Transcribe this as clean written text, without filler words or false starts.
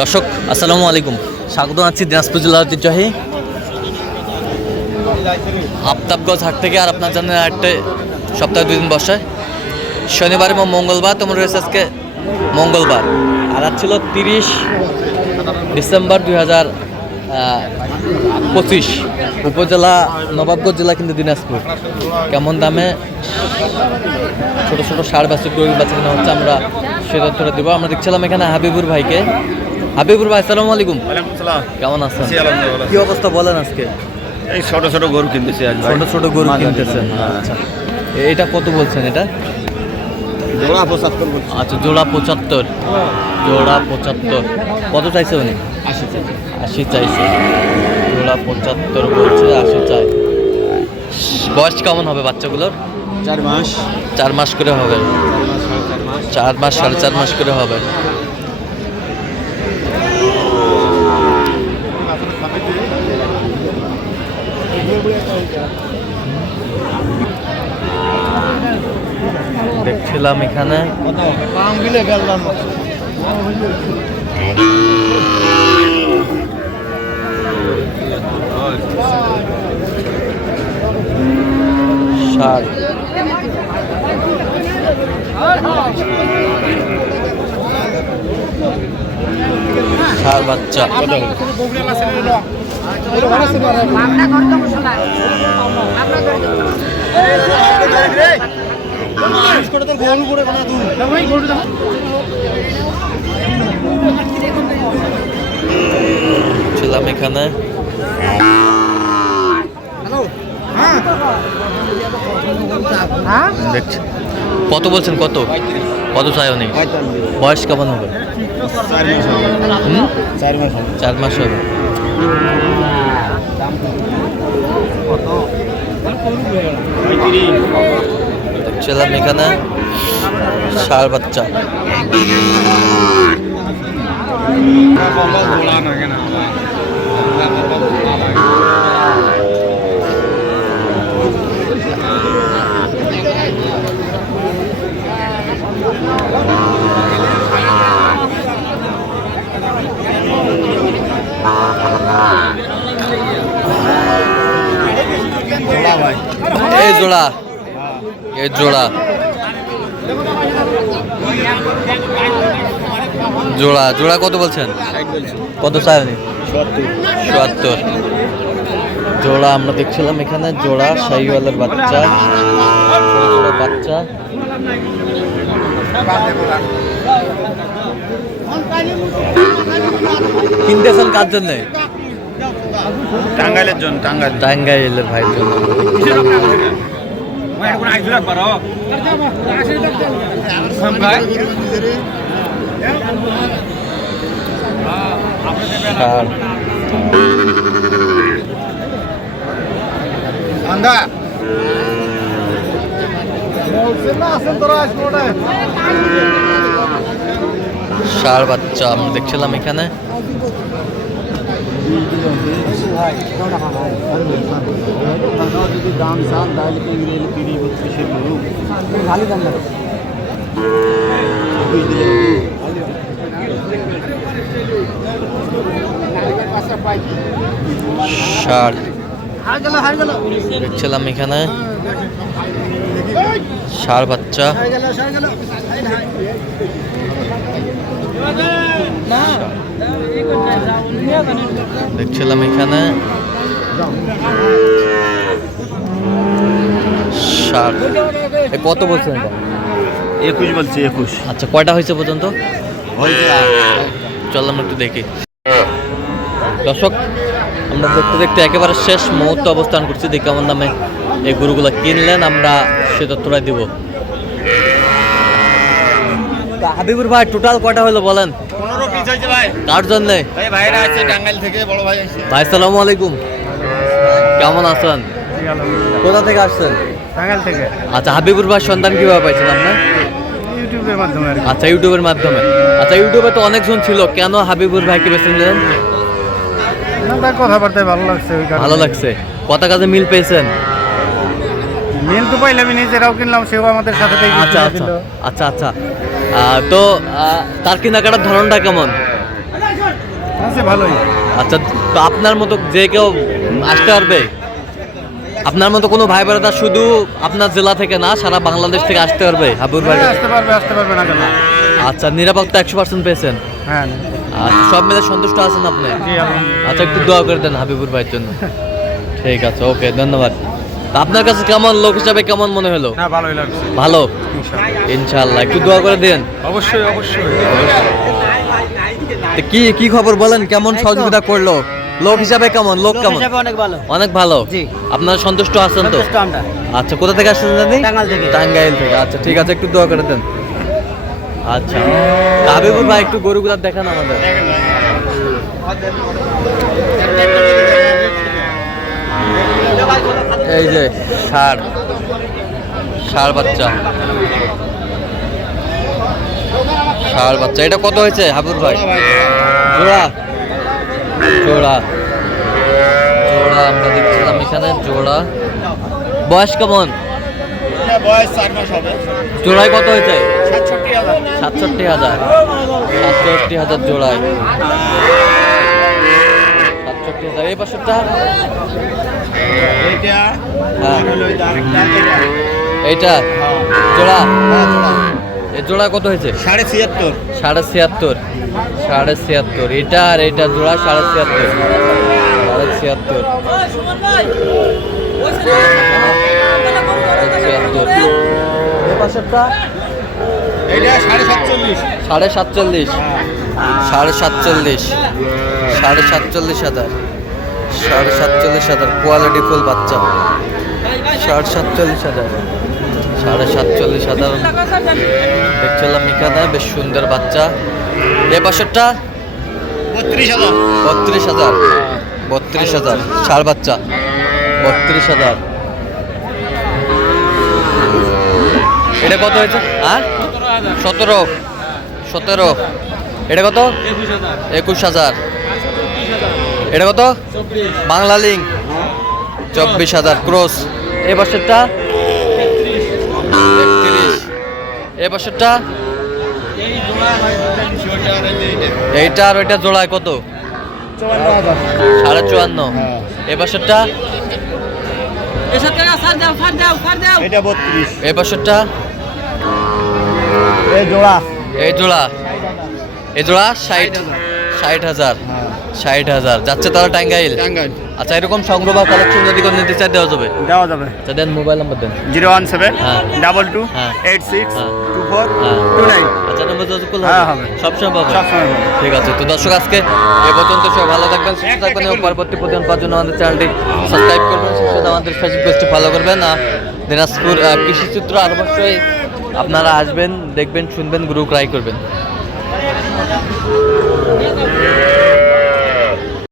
দর্শক আসসালামু আলাইকুম, স্বাগত জানাচ্ছি দিনাজপুর জেলার ঐতিহ্যবাহী আফতাবগঞ্জ হাট থেকে। আর আপনার জন্য হাটে সপ্তাহে 2 দিন বসে, শনিবার এবং মঙ্গলবার। তোমার রয়েছে আজকে মঙ্গলবার, আর আজ ছিল 30 ডিসেম্বর 2025। উপজেলা নবাবগঞ্জ জেলা কিন্তু দিনাজপুর। কেমন দামে ছোটো ছোটো ষাঁড় বাছুর গরু বাচ্চা কেনা হচ্ছে আমরা সে তথ্যটা দেবো। আমরা দেখছিলাম এখানে হাবিবুর ভাইকে। হাবিবুর ভাই আসসালামু আলাইকুম। কেমন আছেন? কি অবস্থা বলেন আজকে? এই ছোট ছোট গরু কিনতেছি, ছোট ছোট গরু কিনতেছেন। আচ্ছা, এটা কত বলছেন? এটা জোড়া 75 বলছি। আচ্ছা, জোড়া 75। জোড়া 75 কত চাইছে উনি? 80 চাইছে। জোড়া 75 বলছে, 80 চাই। বয়স কেমন হবে বাচ্চাগুলোর? 4 মাস। 4 মাস করে হবে। 4 মাস 4.5 মাস করে হবে। দেখছিলাম এখানে ষাঁড়। ষাঁড় বাচ্চা ছিলাম এখানে। কত বলছেন? কত কত চাই উনি? বয়স কেমন হবে? 4 মাস হবে। দেখছিলাম এখানে ষাঁড় বাচ্চা। এই জোড়া, এই জোড়া জোড়া জোড়া কত বলছেন? কত চাই? 70। জোড়া আমরা দেখছিলাম এখানে। জোড়া শাহিওয়ালের বাচ্চা, ছোট বাচ্চা। কিনতেছেন কার জন্য? টাঙ্গাইলের জন্য। টাঙ্গাইলের ভাইয়ের জন্য। ষাঁড় বাচ্চা আমরা দেখছিলাম এখানে। ষাঁড় দেখছিলাম এখানে। ষাঁড় বাচ্চা দেখছিলাম এখানে। ষাঁড় কত বলছেন? 21 বলছি। 21। আচ্ছা, কয়টা হয়েছে পর্যন্ত? চল আমরা একটু দেখি। দর্শক, আমরা দেখতে দেখতে একেবারে শেষ মুহূর্ত অবস্থান করছি। দেখি কেমন দামে এই গরুগুলো কিনলেন, আমরা সে তথ্যটাই দিব। হাবিবুর ভাই, টোটাল কয়টা হলো বলেন? 15 পিস হয়েছে ভাই। কার জন্য? এই ভাইরা আছে টাঙ্গাইল থেকে, বড় ভাই আছে। ভাই আসসালামু আলাইকুম, কেমন আছেন? কোথা থেকে আসছেন? টাঙ্গাইল থেকে। আচ্ছা, হাবিবুর ভাই সন্ধান কিভাবে পাইছেন আপনি? ইউটিউবের মাধ্যমে। আচ্ছা, ইউটিউবের মাধ্যমে। আচ্ছা, ইউটিউবে তো অনেকজন ছিল, কেন হাবিবুর ভাইকে বেছে নিলেন? কথাবার্তায় ভালো লাগছে। ভালো লাগছে। কথা কাজে মিল পেয়েছেন? মিল তো পাইলাম, নিজেরাও কিনলাম, সেও আমাদের সাথে। আচ্ছা আচ্ছা আচ্ছা আচ্ছা। তো তার কেনাকাটার ধরনটা কেমন? আছে ভালোই। আচ্ছা, তো আপনার মতো যে কেউ আসতে পারবে? আপনার মতো কোনো ভাই বোনেরা শুধু আপনার জেলা থেকে না, সারা বাংলাদেশ থেকে আসতে পারবে হাবিবুর ভাই? আসতে পারবে না কেন? আচ্ছা, নিরাপত্তা 100% পেয়েছেন? হ্যাঁ। আচ্ছা, সব মিলে সন্তুষ্ট আছেন আপনি? জি আলহামদুলিল্লাহ। আচ্ছা, একটু দোয়া করে দেন হাবিবুর ভাইয়ের জন্য। ঠিক আছে, ওকে, ধন্যবাদ। তা আপনার কাছে কেমন, লোক হিসাবে কেমন মনে হলো? হ্যাঁ ভালোই লাগছে। ভালো, ইনশাআল্লাহ। ইনশাআল্লাহ। একটু দোয়া করে দেন। অবশ্যই অবশ্যই। তো কি খবর বলেন, কেমন সহযোগিতা করলো? লোক হিসাবে কেমন, লোক কেমন? অনেক ভালো। অনেক ভালো। জি। আপনারা সন্তুষ্ট আছেন তো? সন্তুষ্ট আমরা। আচ্ছা, কোথা থেকে আসছেন জানি? টাঙ্গাইল থেকে। টাঙ্গাইল থেকে। আচ্ছা, ঠিক আছে, একটু দোয়া করে দেন। আচ্ছা, তা হাবিবুর ভাই একটু গরুগুলা দেখান আমাদের। এই যে ষাঁড় বাচ্চা, এটা কত হয়েছে হাবিবুর ভাই? জোড়া জোড়া জোড়া আমরা দেখছিলাম এখানে। জোড়া বয়স কেমন? বয়স 4 মাস হবে। জোড়ায় কত হয়েছে? 67,000। 67,000। 67,000 জোড়ায়। 67,000। এই পাশেরটা? এইটা হ্যাঁ, হলো এটা আরেকটা এটা। এইটা জোড়া। এই জোড়া কত হয়েছে? 76.5। 76.5। 76.5। এটা আর এটা জোড়া 76.5। 76.5। এই পাশেরটা? এইটা 47.5। 47.5। 47.5। 47.5,000। 47.5,000 কোয়ালিটি ফুল বাচ্চা। 47.5,000। 47.5,000 দেখছিলাম এখানে, বেশ সুন্দর বাচ্চা। এ পাশেরটা? 32,000। 32,000। 32,000 ষাঁড় বাচ্চা। 32,000। এটা কত হয়েছে? আর 17। এটা কত? 21,000। এটা কত? Bangla link 24,000 cross. এ বছরটা 31। এ বছরটা এইটা আর ওইটা জোড়ায় কত? 54,500। এ বছরটা? এটা 32। এ বছরটা? এই জোড়া এই জোড়া 60,000। 60,000 যাচ্ছে তারা টাঙ্গাইল। আচ্ছা, এরকম সংগ্রহ বা কালেকশন যদি কোনো নিতে চাই দেওয়া যাবে? দেওয়া যাবে। আচ্ছা, দেন, মোবাইল নাম্বার দেন। 017 হ্যাঁ। 22 হ্যাঁ। 86 হ্যাঁ। 24 হ্যাঁ। 29। আচ্ছা, নম্বর যোগাযোগ করলে হ্যাঁ, হবে? হবে। সবসময় পাবে? সবসময় হবে। ঠিক আছে। তো দর্শক, আজকে এ পর্যন্ত। সবাই ভালো থাকবেন, সুস্থ থাকবেন এবং পরবর্তী প্রতিদিন পাওয়ার জন্য আমাদের চ্যানেলটি সাবস্ক্রাইব করবেন, সেই সাথে আমাদের ফেসবুক পেজটি ফলো করবেন। দিনাজপুর কৃষিচিত্র আর অবশ্যই আপনারা আসবেন, দেখবেন, শুনবেন, গ্রুপ ক্রাই করবেন।